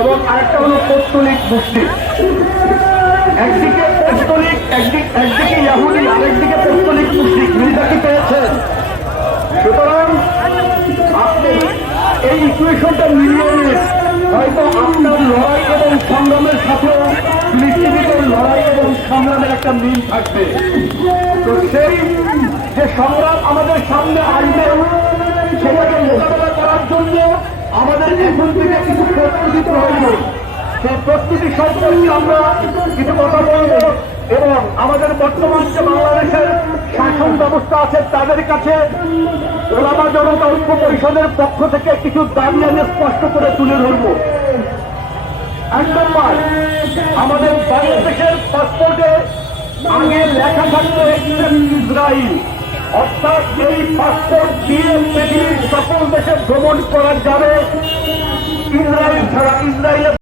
এবং আরেকটা হলো পৌত্তলিক মুসলিম। একদিকে পৌত্তলিক, একদিকে ইয়াহুদি, আরেকদিকে পৌত্তলিক মুসলিম, মিলটা কি পেয়েছেন? সুতরাং আপনি এই ইকুয়েশনটা মিলিয়ে নিন, হয়তো আপনার লড়াই এবং সংগ্রামের সাথে পৃথিবীর লড়াই এবং সংগ্রামের একটা মিল থাকবে। তো সেই যে সংগ্রাম আমাদের সামনে আসবে সেটাকে মোকাবেলা করার জন্য আমাদের এখন থেকে কিছু প্রস্তুতি প্রয়োজন। সেই প্রস্তুতি সম্পর্কে আমরা কিছু কথা বলব এবং আমাদের বর্তমান যে বাংলাদেশের শাসন ব্যবস্থা আছে তাদের কাছে ওলামা জনতা ঐক্য পরিষদের পক্ষ থেকে কিছু দাবি আমি স্পষ্ট করে তুলে ধরব। এক নম্বর, আমাদের বাংলাদেশের পাসপোর্টে আগে লেখা থাকতো ইসরায়েল, অর্থাৎ এই পাসপোর্ট দিয়ে পৃথিবীর সকল দেশে ভ্রমণ করা যাবে ইসরায়েল ছাড়া।